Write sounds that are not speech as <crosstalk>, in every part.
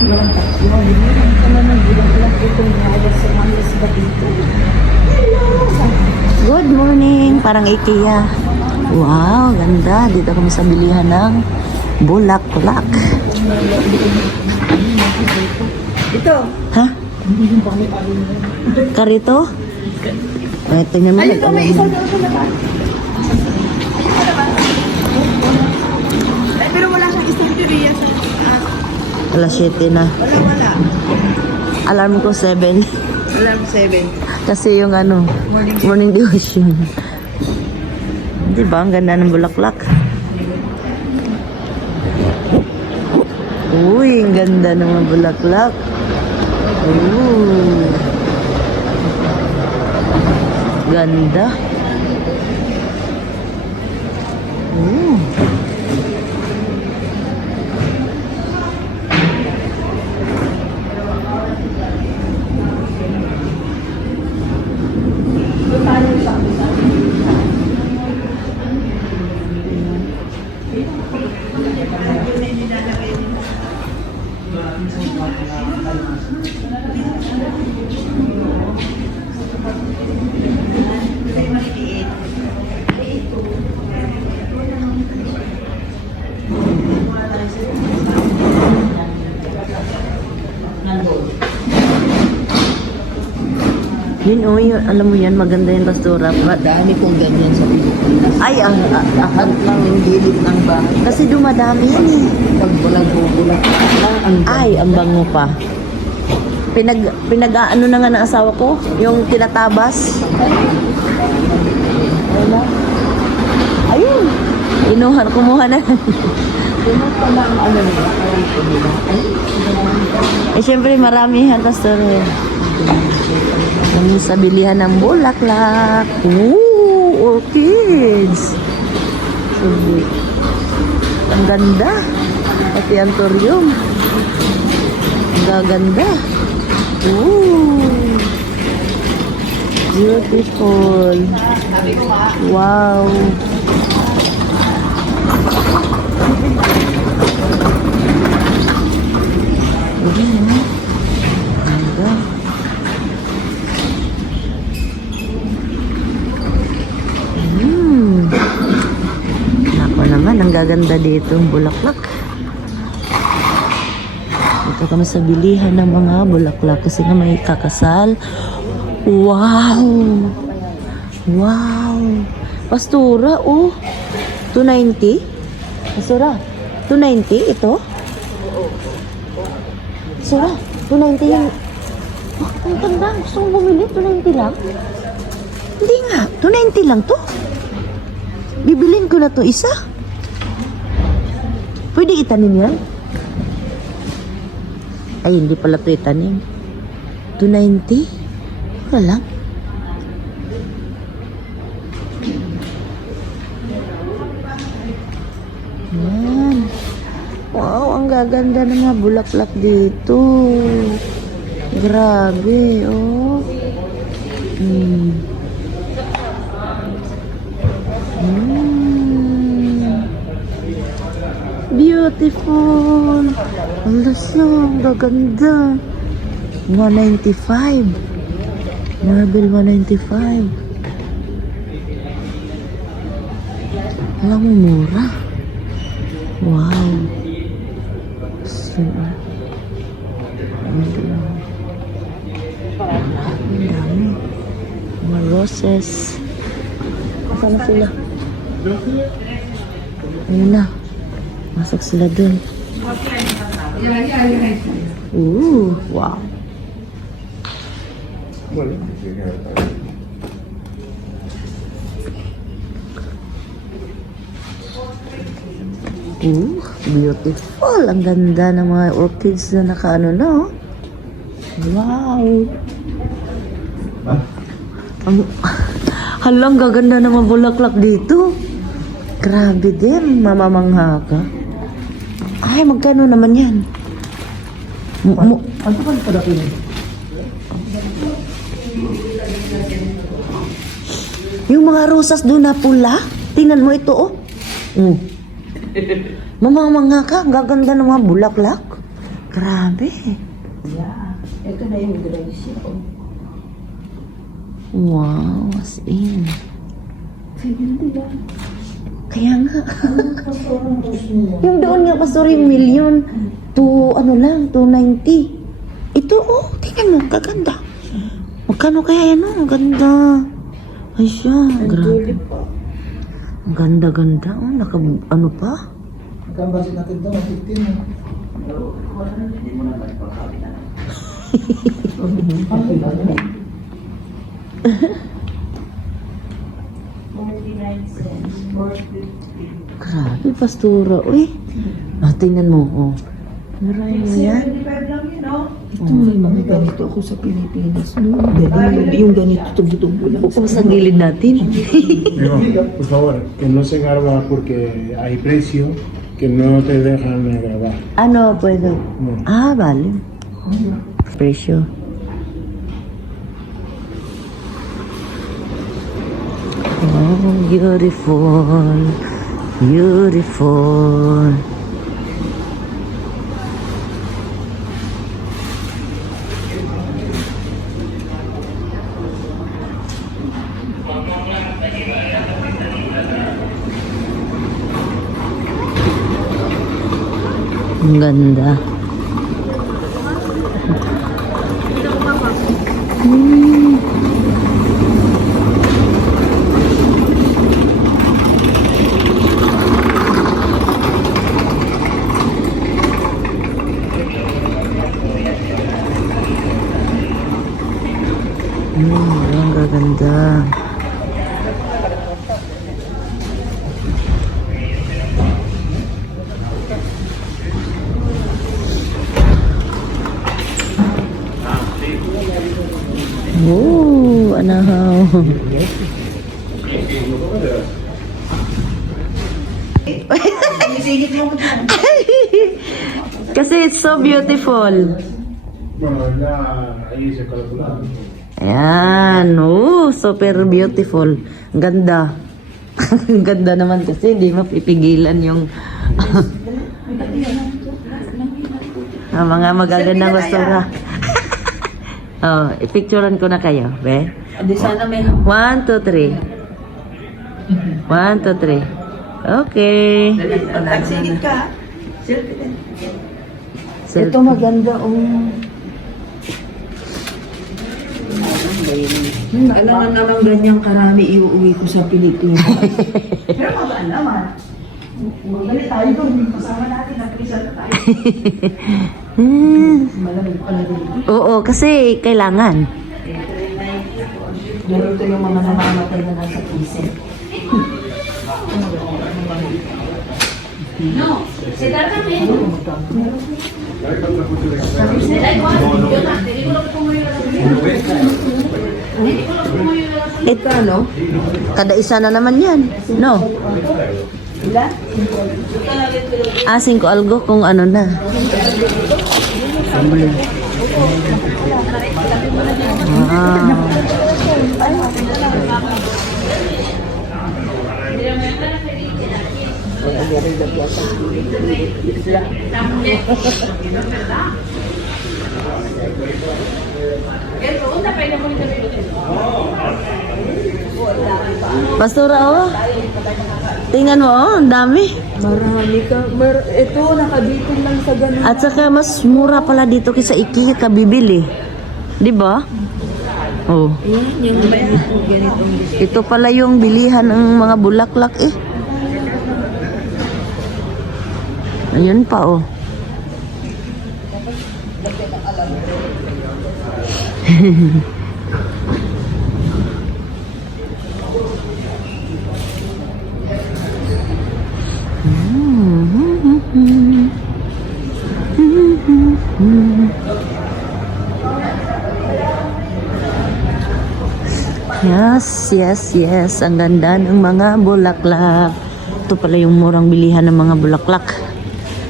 Yung tatlo, yung naman bilang lang itong naya sa mga sa dito. Good morning! Parang IKEA. Wow, ganda. Dito kami sa bilihan ng bulaklak. Ito. Ha? Karito? Tingnan mo. Ayun may isa doon sa Alas 7 na. Wala, wala. Alarm ko 7. Alarm 7. Kasi yung ano, Morning. morning devotion. Di ba? Ang ganda ng bulaklak. Uy, ang ganda ng mga bulaklak. Ooh. Ganda. Ooh. Yun, oh, yun, alam mo yan, maganda yung bastura. Ba- Dami kong ganyan sa Pilipinas. Ay, ang, Lahat lang yung gilid ng bahay. kasi dumadami yan eh. Pag ang Ay, ang bango pa. Pinag, pinag-ano na nga ng asawa ko, yung tinatabas. Ayun. Inuhan, kumuha na. Ano eh, syempre, maramihan, pastor. Kami sa bilihan ng bulaklak. Ooh, orchids. So, ang ganda. Pati ang torium. Ang gaganda. Ooh. Beautiful. Wow. Hmm. Nako naman, ang gaganda dito bulaklak. Dito kami sa bilihan ng mga bulaklak kasi nga may kakasal. Wow! Wow! Pastura, oh! 290? Pastura, 290 ito? Pastura, 290 yung... Oh, ang tanda, gusto mong bumili? 290 lang? Hindi nga, 290 lang to. Bibilin ko na to isa. Pwede itanim yan? Ay, hindi pala to itanim. 290? Wala lang. Yan. Wow, ang gaganda ng mga bulaklak dito. Grabe, oh. Hmm. Mm. Beautiful. Ang lasa, ang gaganda. 195. Marble 195. Alam mo, mura. Wow. So, ang dami. Mga roses. Saan na sila? Ayun na. Masok sila dun. Ooh, wow. Ooh, beautiful. Ang ganda ng mga orchids na nakaano na, oh. Wow. Ang, <laughs> halang gaganda ng mga bulaklak dito. Grabe din, mamamangha ka. Ay, magkano naman yan? Ano pa pala ko yung mga rosas doon na pula, tingnan mo ito, oh. Mm. Mamamangha ka, ang gaganda ng mga bulaklak. Grabe. Yeah. Ito na yung grace ko. Wow, as in. Sige, ba? Kaya nga. <laughs> Yung doon nga, pastor, yung million. To, ano lang, 290. Ito, oh, tingnan mo, kaganda. Magkano kaya yan, oh? Ang ganda. Ay siya, Ang grabe. Ang ganda-ganda, oh. Naka, ano pa? Magkano budget natin ito? 15 no? Grabe, pastura. Uy. Ah, tingnan mo, oh. Marami na yan. Ito may mga ganito ako sa Pilipinas. No? Ganito, yung ganito tubo-tubo lang. Bukong sa gilid natin. Digo, por favor, que no se graba porque hay precio que no te dejan grabar. ano, pwede? No. Ah, vale. Presyo. Oh, beautiful. Beautiful. Ang ganda. Hmm ang gaganda. Oh, anahaw. <laughs> Kasi it's so beautiful. Ayan, oh, super beautiful. Ganda. <laughs> Ganda naman kasi hindi mapipigilan yung ang <laughs> mga magagandang basura. Oh, ipicturean ko na kayo, be. Adi sana may One, two, three. One, two, three. Okay. Tagsigit ka. So, Ito maganda oh. Hmm, alam na naman ganyang karami iuwi ko sa Pilipinas. <laughs> Pero mabaan naman. Magalit tayo doon. Kasama natin na na tayo. <laughs> Malamig pala doon. Oo, kasi kailangan. Ganito yung mga namamatay na nasa prison. Ito, ano? Kada isa na naman yan. No? Ilan? Asing ko algo kung ano na. Wow. Pastora, oh. Tingnan mo, oh. Ang dami. Marami ka. Mer ito, nakabitin lang sa ganun. At saka mas mura pala dito kaysa IKEA kabibili. Di ba? Oh. Yung ganito, ganitong Ito pala yung bilihan ng mga bulaklak eh. Ayun pa oh. <laughs> Yes, yes, yes. Ang ganda ng mga bulaklak. Ito pala yung murang bilihan ng mga bulaklak.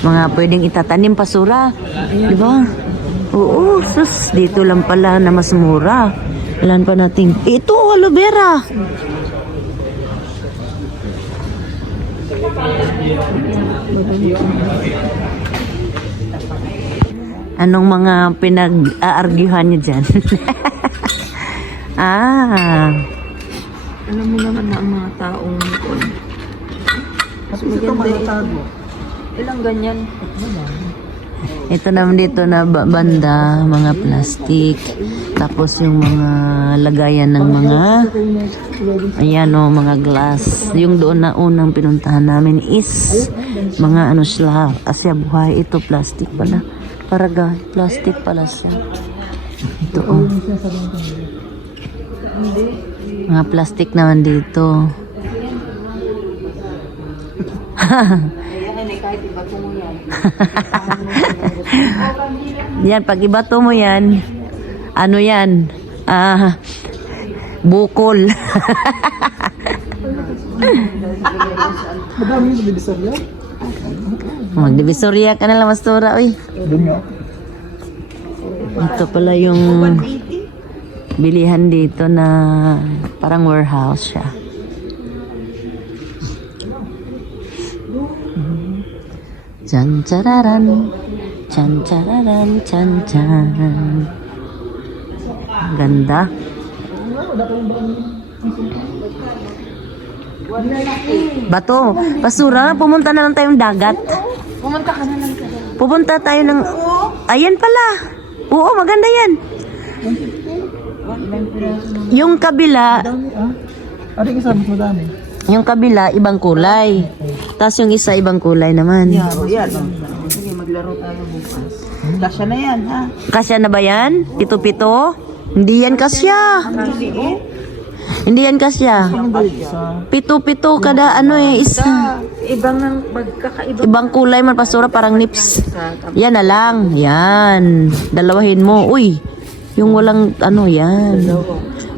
Mga pwedeng itatanim pasura. Di ba? Oo, sus. Dito lang pala na mas mura. Ilan pa natin? Ito, aloe vera. Anong mga pinag-aargyuhan niyo dyan? <laughs> ah, Alam mo naman na ang mga taong kon. Kasi ito malatago. Ilang ganyan? Ito naman dito na ba- banda, mga plastic. Tapos yung mga lagayan ng mga, ayan o, mga glass. Yung doon na unang pinuntahan namin is, mga ano sila, asya buhay. Ito plastic pala. Paragay, plastic pala siya. Ito o. Mga plastic naman dito. <laughs> yan, pag ibato mo yan, ano yan? Ah, bukol. Madami yung bibisar yan. Magdivisorya ka na lang, Mastura, nga. Ito pala yung bilihan dito na parang warehouse siya. Chan chararan, chan chararan, chan chan. Ganda. Bato, basura, pumunta na lang tayong dagat. Pumunta ka na lang sa Pupunta tayo ng... Ayan pala. Oo, maganda yan. Yung kabila, yung isa mas madami? yung kabila, ibang kulay. Tapos yung isa, ibang kulay naman. Yan. Sige, maglaro tayo bukas. Kasya na yan, ha? Kasya na ba yan? Pito-pito? Hindi yan kasya. Hindi yan kasya. Pito-pito kada ano eh, isa. Ibang ang pagkakaiba. Ibang kulay man pasura, parang nips. Yan na lang. Yan. Dalawahin mo. Uy, yung walang ano yan.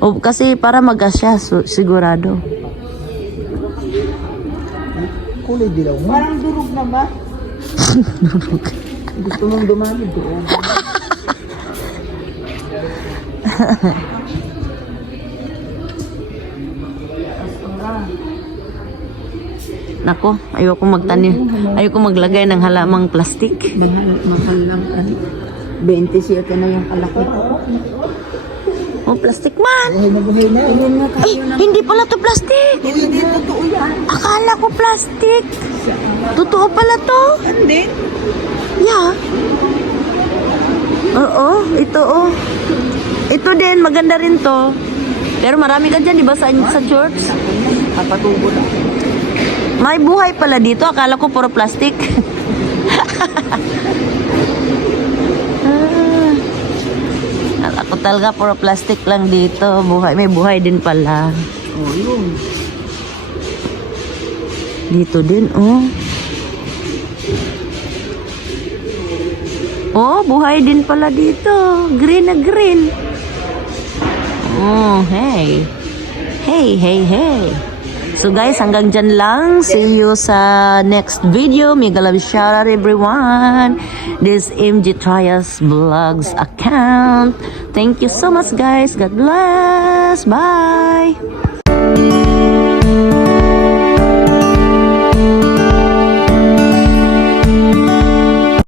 O, kasi para magasya, su- sigurado. Kulay dilaw mo. Parang durog na ba? Gusto mong dumami doon. Nako, ayoko magtanim. Ayoko maglagay ng halamang plastik. Mahal, mahal lang kan. 27 na yung kalaki. Oh, plastic man! Ay, hindi pala to plastic! Hindi, totoo yan. Akala ko plastic! Totoo pala to! Hindi. Yeah. Oo, ito oh. Ito din, maganda rin to. Pero marami ka dyan, di ba, sa, sa church? Papatubo na. May buhay pala dito. Akala ko puro plastic. <laughs> Ako talaga puro plastic lang dito. Buhay, may buhay din pala. Oh, yun. Dito din, oh. Oh, buhay din pala dito. Green na green. Oh, hey. Hey, hey, hey. So guys, hanggang dyan lang. See you sa next video. Mega love shout out everyone. This MG Trias Vlogs account. Thank you so much guys. God bless. Bye.